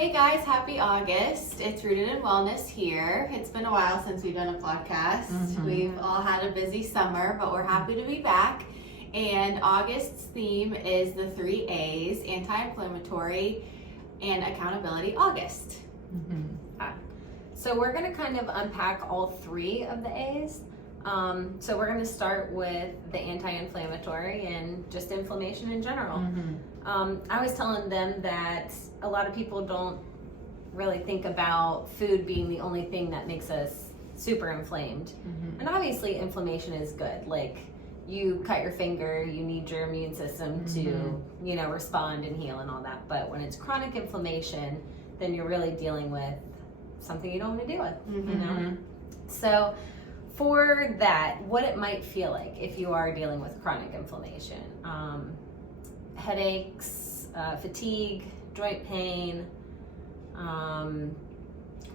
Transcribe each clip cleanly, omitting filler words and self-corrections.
Hey guys, happy August. It's Rooted in Wellness here. It's been a while since we've done a podcast. We've all had a busy summer, but we're happy to be back. And August's theme is the 3 A's, anti-inflammatory and accountability August. So we're going to kind of unpack all 3 of the A's. So we're going to start with the anti-inflammatory and just inflammation in general. I was telling them that a lot of people don't really think about food being the only thing that makes us super inflamed. And obviously inflammation is good. Like you cut your finger, you need your immune system to, respond and heal and all that. But when it's chronic inflammation, then you're really dealing with something you don't want to deal with, So for that, what it might feel like if you are dealing with chronic inflammation, headaches, fatigue, joint pain,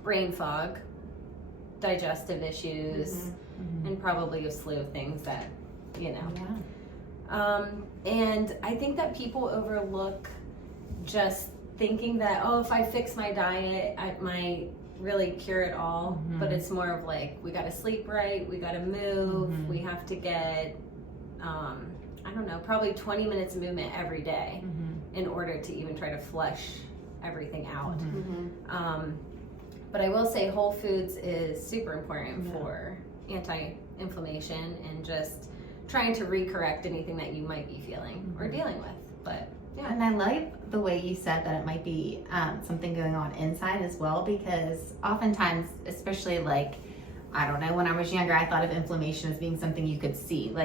brain fog, digestive issues, and probably a slew of things that, and I think that people overlook just thinking that, if I fix my diet, I might really cure it all. But it's more of like, we got to sleep right, we got to move, we have to get, probably 20 minutes of movement every day in order to even try to flush everything out. But I will say whole foods is super important for anti-inflammation and just trying to recorrect anything that you might be feeling or dealing with. But yeah. And I like the way you said that it might be something going on inside as well, because oftentimes, especially I don't know, when I was younger, I thought of inflammation as being something you could see,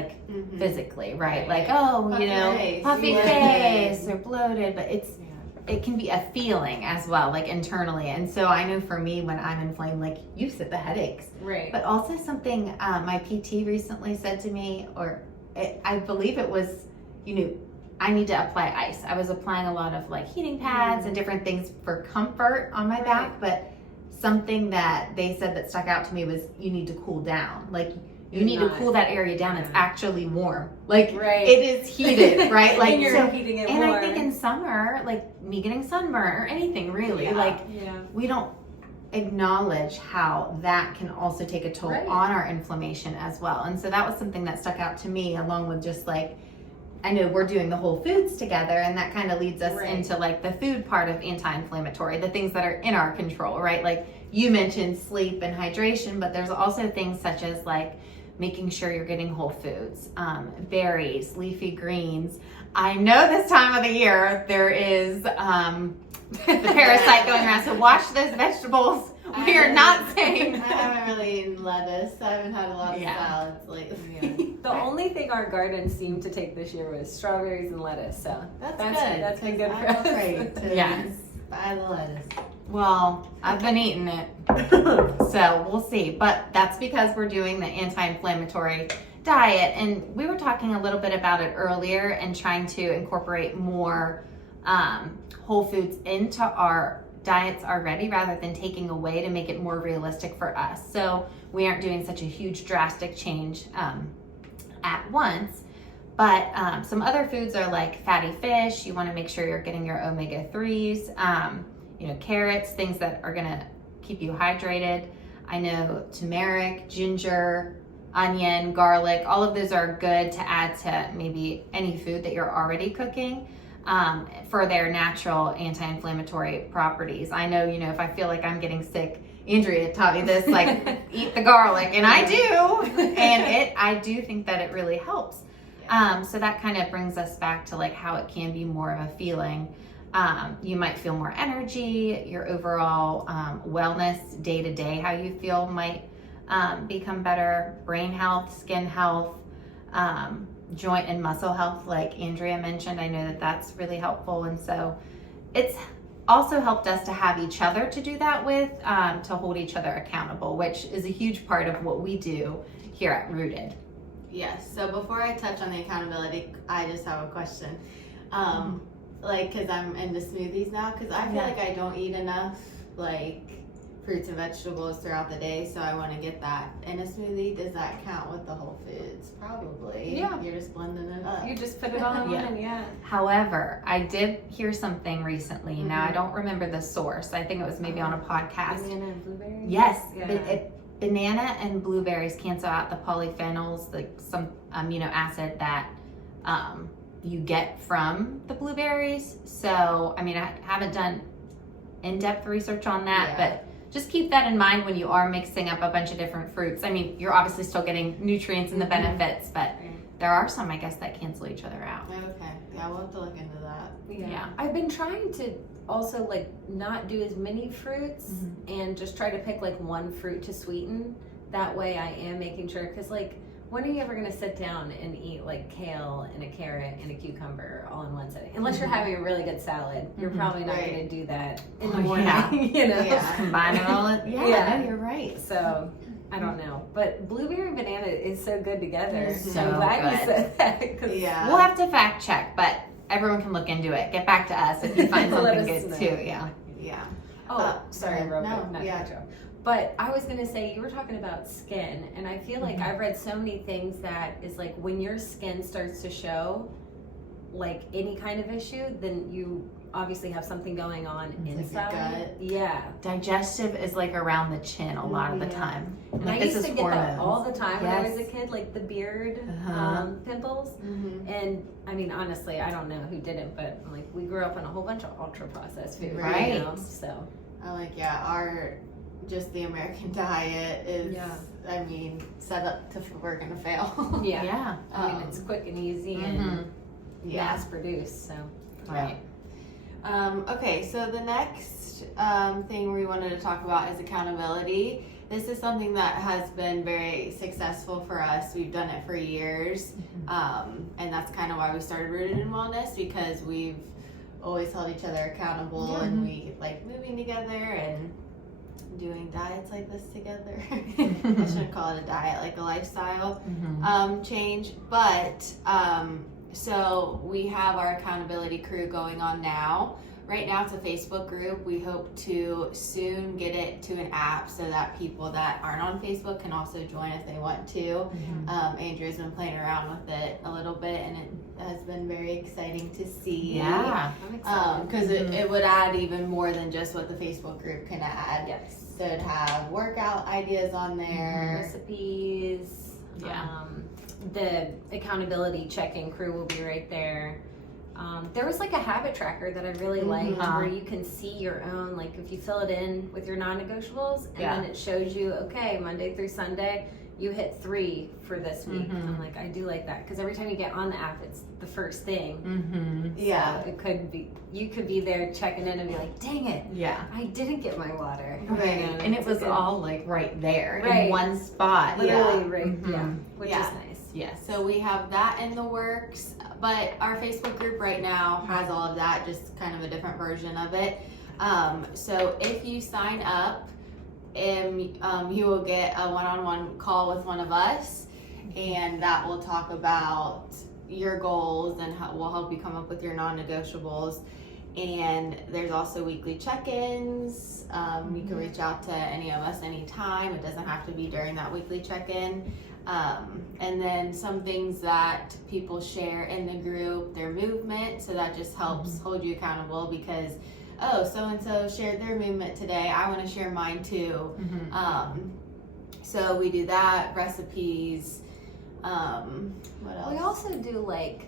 physically, right? Like, puffy face or bloated, but it can be a feeling as well, internally. And so I know for me, when I'm inflamed, you said the headaches, right? But also something my PT recently said to me, I believe it was, I need to apply ice. I was applying a lot of heating pads and different things for comfort on my back, but something that they said that stuck out to me was you need to cool down. You need to cool that area down. It's actually warm. It is heated, right? And you're heating it and more. I think in summer, me getting sunburn or anything really, we don't acknowledge how that can also take a toll on our inflammation as well. And so that was something that stuck out to me, along with just I know we're doing the whole foods together, and that kind of leads us into the food part of anti-inflammatory, the things that are in our control, right? You mentioned sleep and hydration, but there's also things such as making sure you're getting whole foods, berries, leafy greens. I know this time of the year there is the parasite going around, so watch those vegetables. We are not saying. I haven't really eaten lettuce. I haven't had a lot of salads lately. The only thing our garden seemed to take this year was strawberries and lettuce. So that's good. That's been good for I'm us. afraid to buy the lettuce. Well, I've been eating it, so we'll see. But that's because we're doing the anti-inflammatory diet, and we were talking a little bit about it earlier and trying to incorporate more whole foods into our diets already, rather than taking away, to make it more realistic for us. So we aren't doing such a huge drastic change at once. But some other foods are fatty fish. You want to make sure you're getting your omega-3s, carrots, things that are going to keep you hydrated. I know turmeric, ginger, onion, garlic, all of those are good to add to maybe any food that you're already cooking. For their natural anti-inflammatory properties. I know, if I feel like I'm getting sick, Andrea taught me this, eat the garlic, and I do, and I do think that it really helps. So that kind of brings us back to how it can be more of a feeling. You might feel more energy, your overall wellness day to day, how you feel might become better, brain health, skin health, joint and muscle health, like Andrea mentioned. I know that that's really helpful. And so it's also helped us to have each other to do that with, to hold each other accountable, which is a huge part of what we do here at Rooted. Yes. So before I touch on the accountability, I just have a question. Because I'm into smoothies now, because I feel like I don't eat enough fruits and vegetables throughout the day, so I want to get that in a smoothie. Does that count with the whole foods? Probably. Yeah. You're just blending it up. You just put it all in Yeah. one, yeah. However, I did hear something recently. Now I don't remember the source. I think it was maybe on a podcast. Banana and blueberries? Yes, Yeah. banana and blueberries cancel out the polyphenols, like some amino acid that you get from the blueberries. So, I mean, I haven't done in-depth research on that, Yeah. but just keep that in mind when you are mixing up a bunch of different fruits. I mean, you're obviously still getting nutrients and the benefits, but there are some, I guess, that cancel each other out. Okay. Yeah, we'll have to look into that. Yeah. I've been trying to also like not do as many fruits and just try to pick like one fruit to sweeten. That way I am making sure, because like when are you ever going to sit down and eat like kale and a carrot and a cucumber all in one sitting? Unless you're having a really good salad, you're probably not Right. going to do that in the Oh, morning. yeah. You know? Yeah. Combine it all. Yeah, Yeah. no, you're right. So I don't know, but blueberry and banana is so good together. It's so I'm glad you good. said that. 'Cause Yeah. We'll have to fact check, but everyone can look into it. Get back to us if you find Let something us good know. too. Yeah. Yeah. Oh, sorry, no, real quick, not yeah. to cut you off. But I was gonna say, you were talking about skin, and I feel like I've read so many things that is like when your skin starts to show like any kind of issue, then you obviously have something going on It's like your inside. gut. Yeah. Digestive is like around the chin a lot of the Yeah. time. And Like, I this used is to get that hormones. all the time when I was a Yes. kid, like the beard Uh-huh. pimples. Mm-hmm. And I mean, honestly, I don't know who didn't, but like we grew up on a whole bunch of ultra processed food, Right. You know? So I like, just the American diet is, Yeah. I mean, set up to, we're gonna fail. yeah. Yeah. I mean, it's quick and easy Mhm. and Yeah. mass produced. So Right. Okay, so the next thing we wanted to talk about is accountability. This is something that has been very successful for us. We've done it for years, and that's kind of why we started Rooted in Wellness, because we've always held each other accountable, and we like moving together and doing diets like this together. I shouldn't call it a diet, like a lifestyle change. But so we have our accountability crew going on now. Right now it's a Facebook group. We hope to soon get it to an app so that people that aren't on Facebook can also join if they want to. Andrea's been playing around with it a little bit, and it has been very exciting to see. Yeah. I'm excited. Because it would add even more than just what the Facebook group can add. Yes. So it'd have workout ideas on there. Recipes. Yeah. The accountability check-in crew will be right there. There was like a habit tracker that I really liked where you can see your own, like if you fill it in with your non-negotiables and then it shows you, okay, Monday through Sunday, you hit 3 for this week. I'm like, I do like that because every time you get on the app, it's the first thing. Yeah. So it could be, you could be there checking in and be like, dang it, Yeah. I didn't get my water. Right. You know, And it it's was a good- all like right there Right. in one spot. literally Yeah. right, yeah, Mhm. which Yeah. is nice. Yes. So we have that in the works, but our Facebook group right now has all of that, just kind of a different version of it. So if you sign up, you will get a one-on-one call with one of us, and that will talk about your goals and we'll help you come up with your non-negotiables. And there's also weekly check-ins. You can reach out to any of us anytime. It doesn't have to be during that weekly check-in. And then some things that people share in the group, their movement, so that just helps hold you accountable because, oh, so-and-so shared their movement today, I want to share mine too. So we do that, recipes, what else? We also do like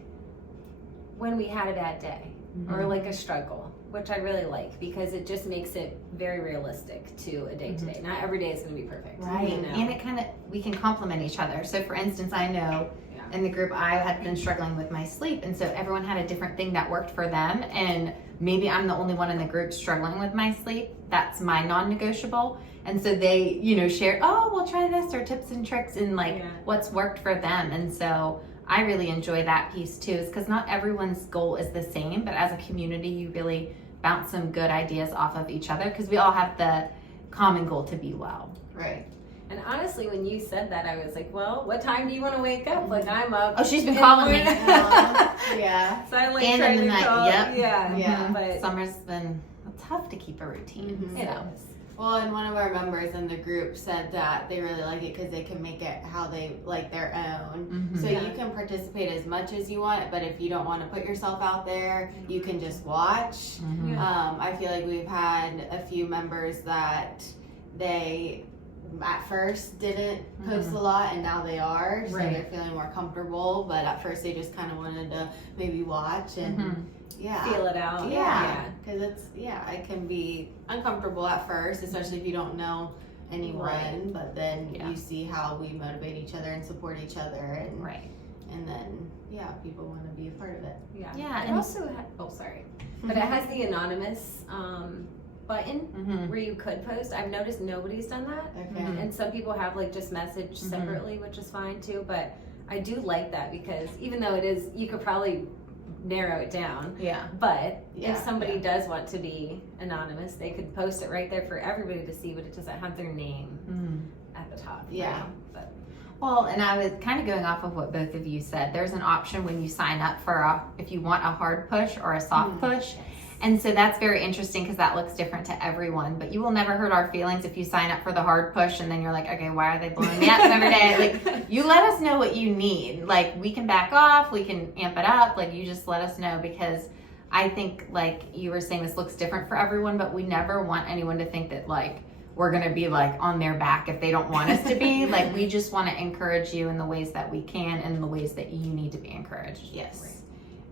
when we had a bad day or like a struggle, which I really like because it just makes it very realistic to a day to day. Not every day is going to be perfect. Right. You know? And it kind of, we can complement each other. So for instance, I know in the group I had been struggling with my sleep, and so everyone had a different thing that worked for them, and maybe I'm the only one in the group struggling with my sleep. That's my non-negotiable. And so they, shared, oh, we'll try this, or tips and tricks and what's worked for them. And so I really enjoy that piece too, is because not everyone's goal is the same, but as a community, you really bounce some good ideas off of each other because we all have the common goal to be well. Right. And honestly, when you said that, I was like, well, what time do you want to wake up? Like, I'm up. Oh, she's been in calling the me. morning. Yeah. So I'm like And trying in the to night, call. yep. Yeah. Yeah. But Summer's been tough to keep a routine. Mhm. it So. is. Well, and one of our members in the group said that they really like it because they can make it how they like their own. Mhm. So Yeah. you can participate as much as you want, but if you don't want to put yourself out there, you can just watch. Mhm. I feel like we've had a few members that they at first didn't post a lot and now they are, so Right. they're feeling more comfortable, but at first they just kind of wanted to maybe watch and Mhm. yeah. Feel it out. Yeah, because it can be uncomfortable at first, especially if you don't know anyone. Right. But then Yeah. you see how we motivate each other and support each other, and Right. and then people want to be a part of it. Yeah. Yeah, It and- also sorry. But it has the anonymous button Mhm. where you could post. I've noticed nobody's done that. Okay. Mhm. And some people have like just message Mhm. separately, which is fine too. But I do like that because even though it is, you could probably narrow it down. Yeah. But Yeah, if somebody does want to be anonymous, they could post it right there for everybody to see, but it doesn't have their name Mhm. at the top. Yeah. right? But Well, and I was kind of going off of what both of you said. There's an option when you sign up for if you want a hard push or a soft push. And so that's very interesting because that looks different to everyone. But you will never hurt our feelings if you sign up for the hard push and then you're like, okay, why are they blowing me up every day? Like, you let us know what you need. Like, we can back off, we can amp it up. Like, you just let us know because I think, like you were saying, this looks different for everyone, but we never want anyone to think that, like, we're going to be, like, on their back if they don't want us to be. Like, we just want to encourage you in the ways that we can and in the ways that you need to be encouraged. Yes.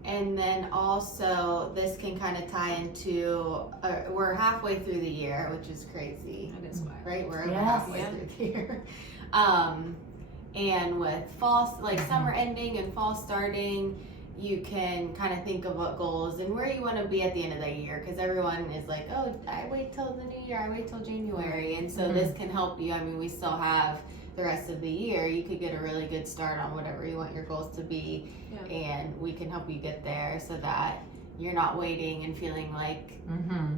And then also, this can kind of tie into, we're halfway through the year, which is crazy, that is why. right? We're over Yes. halfway Yeah. through the year. And with fall, like summer ending and fall starting, you can kind of think of what goals and where you want to be at the end of the year. Because everyone is like, oh, I wait till the new year, I wait till January. And so this can help you. I mean, we still have the rest of the year. You could get a really good start on whatever you want your goals to be. Yeah. And we can help you get there so that you're not waiting and feeling like Mm-hmm.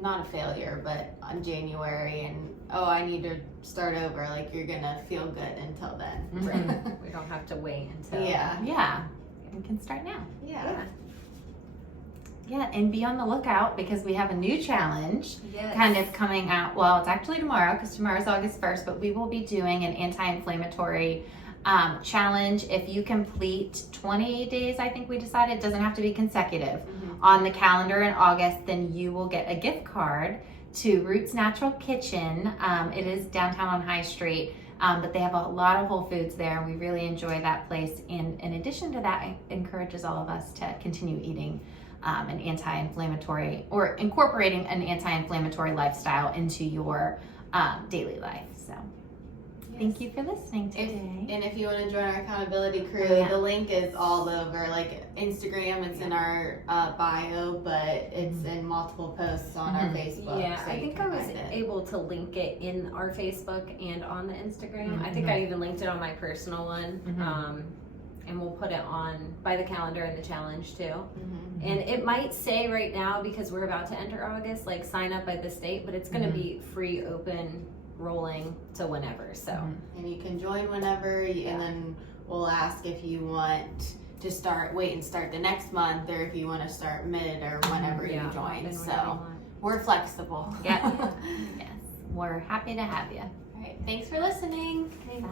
not a failure, but on January and I need to start over. Like you're gonna feel good until then. Mhm. We don't have to wait until. Yeah. Yeah. We can start now. Yeah. Yeah, and be on the lookout because we have a new challenge Yes. kind of coming out. Well, it's actually tomorrow because tomorrow's August 1st, but we will be doing an anti-inflammatory challenge. If you complete 20 days, I think we decided, it doesn't have to be consecutive, on the calendar in August, then you will get a gift card to Roots Natural Kitchen. It is downtown on High Street. But they have a lot of Whole Foods there, and we really enjoy that place. And in addition to that, it encourages all of us to continue eating an anti-inflammatory or incorporating an anti-inflammatory lifestyle into your daily life. So thank you for listening today. And if you want to join our accountability crew, Oh, yeah. the link is all over. Like Instagram, it's in our bio, but it's in multiple posts on our Facebook. Yeah, so I you think can I was find it. able to link it in our Facebook and on the Instagram. I think Mhm. I even linked it on my personal one. Mhm. And we'll put it on by the calendar and the challenge too. Mhm. And it might say right now, because we're about to enter August, like sign up by this date, but it's going to be free, open, rolling to whenever. So And you can join whenever, and then we'll ask if you want to start the next month, or if you want to start mid or whenever you then join. whenever you So want. we're flexible. Yeah. Yes, we're happy to have you. All right. Thanks for listening. Thanks.